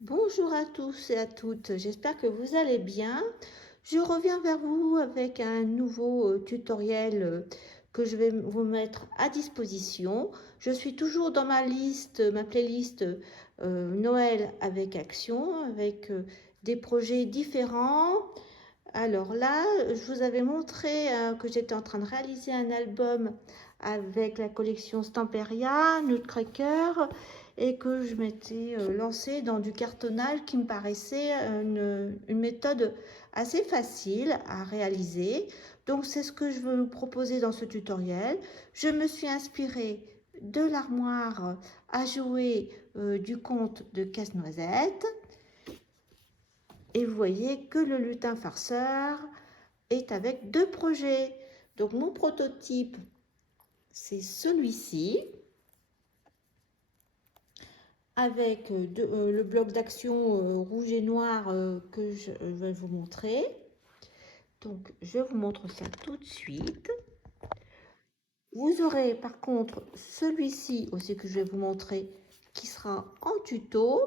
Bonjour à tous et à toutes, j'espère que vous allez bien. Je reviens vers vous avec un nouveau tutoriel que je vais vous mettre à disposition. Je suis toujours dans ma playlist Noël avec action, avec des projets différents. Alors là, je vous avais montré que j'étais en train de réaliser un album avec la collection Stamperia, Nutcracker, et que je m'étais lancée dans du cartonnage qui me paraissait une méthode assez facile à réaliser. Donc c'est ce que je veux vous proposer dans ce tutoriel. Je me suis inspirée de l'armoire à jouer du conte de Casse-Noisette. Et vous voyez que le lutin farceur est avec deux projets. Donc mon prototype, c'est celui-ci, avec le bloc d'action rouge et noir que je vais vous montrer. Donc je vous montre ça tout de suite. Vous aurez par contre celui-ci aussi que je vais vous montrer qui sera en tuto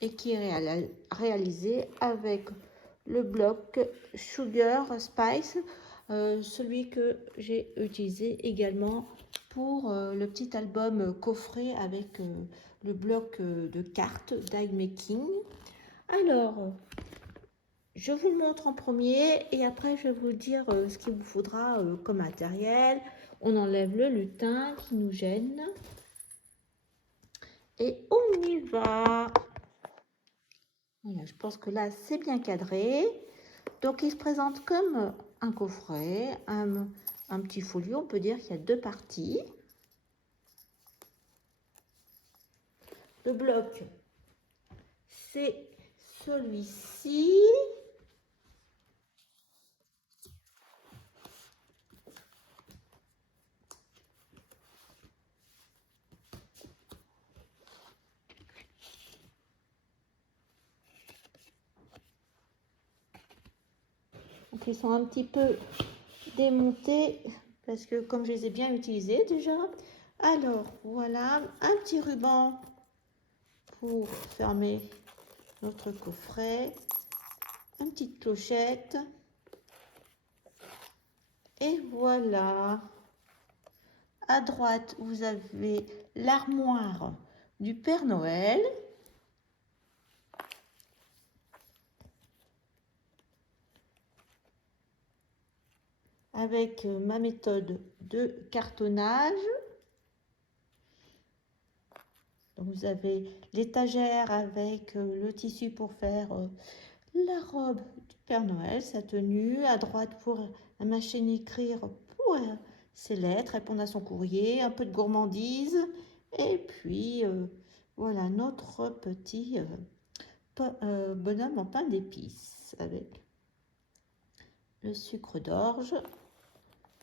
et qui est réalisé avec le bloc Sugar Spice, celui que j'ai utilisé également pour le petit album coffret avec le bloc de cartes die making. Alors, je vous le montre en premier et après je vais vous dire ce qu'il vous faudra comme matériel. On enlève le lutin qui nous gêne et on y va. Voilà, je pense que là c'est bien cadré. Donc il se présente comme un coffret, un petit folio. On peut dire qu'il y a deux parties. Le bloc, c'est celui-ci. Donc ils sont un petit peu démontés parce que comme je les ai bien utilisés déjà. Alors voilà, un petit ruban pour fermer notre coffret, une petite clochette et voilà. À droite, vous avez l'armoire du Père Noël. Avec ma méthode de cartonnage. Donc vous avez l'étagère avec le tissu pour faire la robe du Père Noël, sa tenue. À droite pour la machine écrire pour ses lettres, répondre à son courrier, un peu de gourmandise. Et puis voilà notre petit bonhomme en pain d'épices avec le sucre d'orge.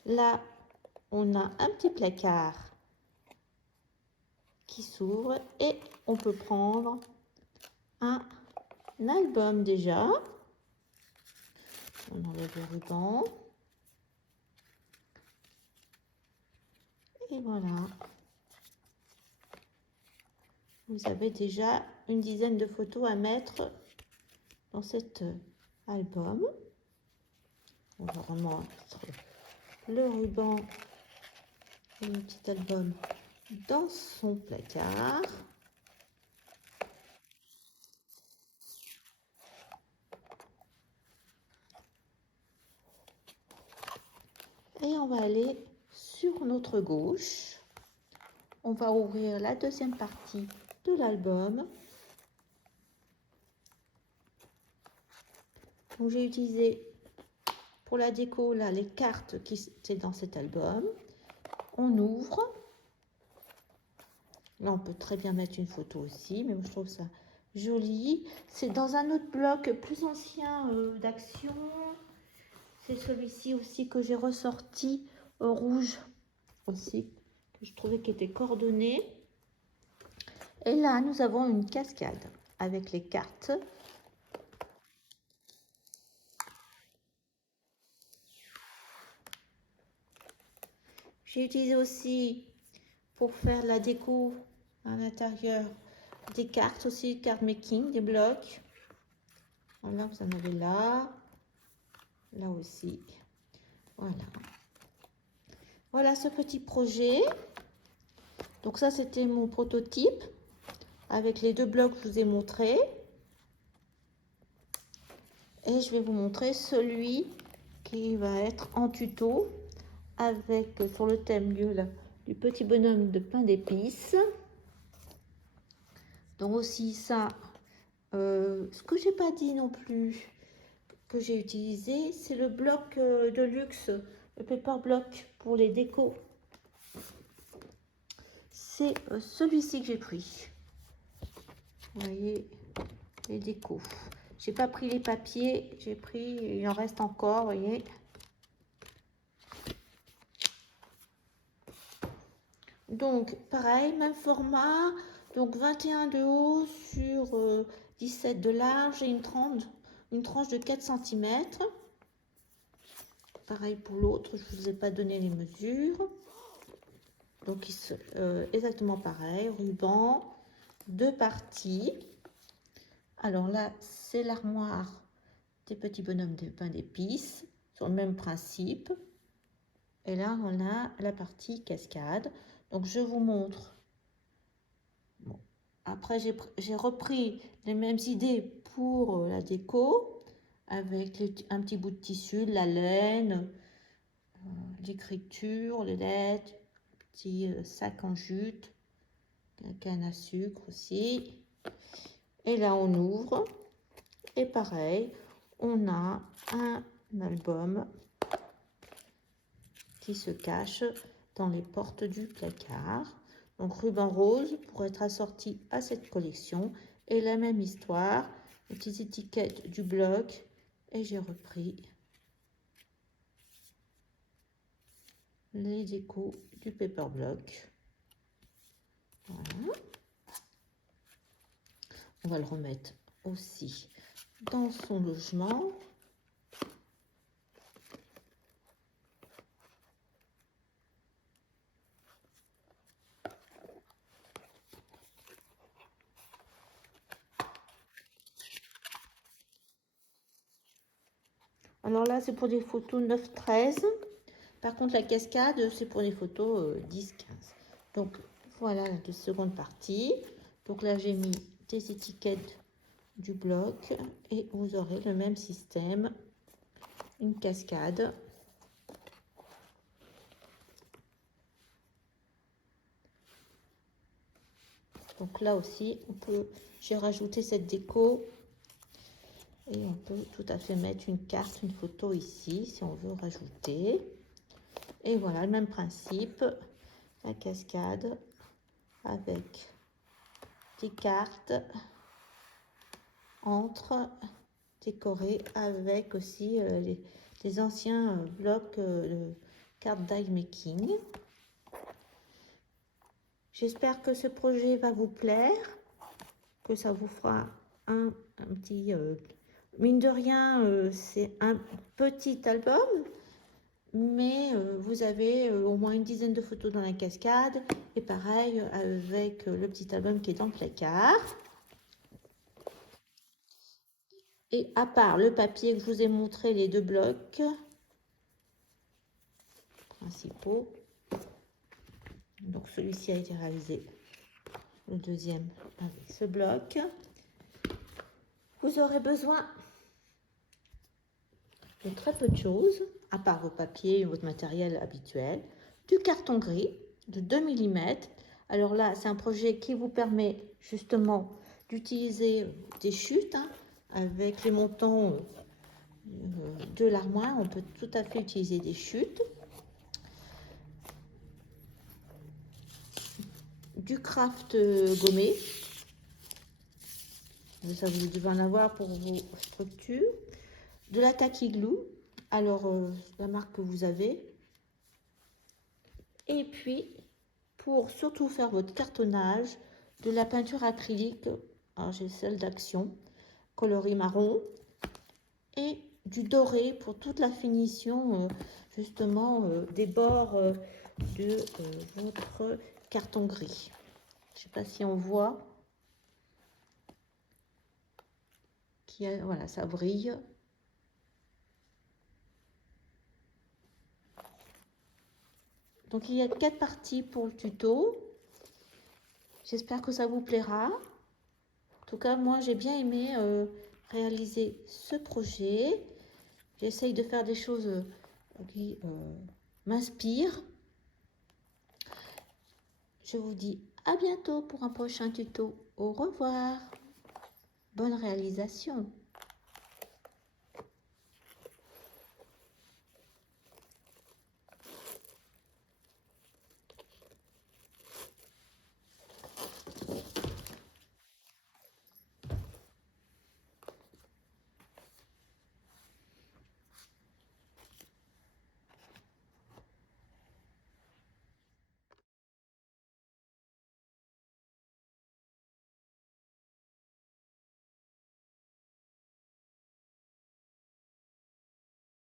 Là, on a un petit placard qui s'ouvre et on peut prendre un album déjà. On enlève le ruban. Et voilà. Vous avez déjà une dizaine de photos à mettre dans cet album. On va remettre le ruban et le petit album dans son placard. Et on va aller sur notre gauche. On va ouvrir la deuxième partie de l'album. Donc j'ai utilisé pour la déco là les cartes qui étaient dans cet album. On ouvre. Là on peut très bien mettre une photo aussi, mais moi je trouve ça joli. C'est dans un autre bloc plus ancien d'action. C'est celui-ci aussi que j'ai ressorti rouge aussi, que je trouvais qui était coordonné. Et là nous avons une cascade avec les cartes. J'ai utilisé aussi pour faire la déco à l'intérieur des cartes aussi, card making, des blocs. Voilà, vous en avez là. Là aussi. Voilà. Voilà ce petit projet. Donc ça, c'était mon prototype avec les 2 blocs que je vous ai montrés. Et je vais vous montrer celui qui va être en tuto avec sur le thème du petit bonhomme de pain d'épices. Donc aussi ça, ce que j'ai pas dit non plus que j'ai utilisé, c'est le bloc de luxe, le paper block pour les décos. C'est celui-ci que j'ai pris. Vous voyez les décos. J'ai pas pris les papiers, j'ai pris, il en reste encore, vous voyez. Donc pareil, même format, donc 21 de haut sur 17 de large et une tranche de 4 cm. Pareil pour l'autre, je ne vous ai pas donné les mesures. Donc exactement pareil, ruban, 2 parties. Alors là, c'est l'armoire des petits bonhommes de pain d'épices, sur le même principe. Et là, on a la partie cascade. Donc, je vous montre. Bon. Après, j'ai repris les mêmes idées pour la déco, avec un petit bout de tissu, de la laine, l'écriture, les lettres, petit sac en jute, la canne à sucre aussi. Et là, on ouvre. Et pareil, on a un album qui se cache dans les portes du placard. Donc ruban rose pour être assorti à cette collection. Et la même histoire, les petites étiquettes du bloc. Et j'ai repris les décos du paper block. Voilà. On va le remettre aussi dans son logement. Alors là, c'est pour des photos 9-13. Par contre, la cascade, c'est pour les photos 10-15. Donc, voilà la seconde partie. Donc là, j'ai mis des étiquettes du bloc et vous aurez le même système, une cascade. Donc là aussi, j'ai rajouté cette déco et on peut tout à fait mettre une carte, une photo ici si on veut rajouter. Et voilà, le même principe, la cascade avec des cartes entre décorées avec aussi les anciens blocs de card die making. J'espère que ce projet va vous plaire, que ça vous fera un petit... mine de rien, c'est un petit album, mais vous avez au moins une dizaine de photos dans la cascade. Et pareil avec le petit album qui est dans le placard. Et à part le papier que je vous ai montré, les 2 blocs principaux. Donc celui-ci a été réalisé, le deuxième avec ce bloc. Vous aurez besoin de très peu de choses, à part vos papiers et votre matériel habituel. Du carton gris de 2 mm. Alors là, c'est un projet qui vous permet justement d'utiliser des chutes avec les montants de l'armoire. On peut tout à fait utiliser des chutes. Du craft gommé. Ça, vous devez en avoir pour vos structures. De la tacky glue. Alors, la marque que vous avez. Et puis, pour surtout faire votre cartonnage, de la peinture acrylique. Alors, j'ai celle d'Action, coloris marron. Et du doré pour toute la finition, justement, des bords de votre carton gris. Je ne sais pas si on voit. voilà, ça brille. Donc, il y a 4 parties pour le tuto. J'espère que ça vous plaira. En tout cas, moi, j'ai bien aimé réaliser ce projet. J'essaye de faire des choses qui m'inspirent. Je vous dis à bientôt pour un prochain tuto. Au revoir. Bonne réalisation.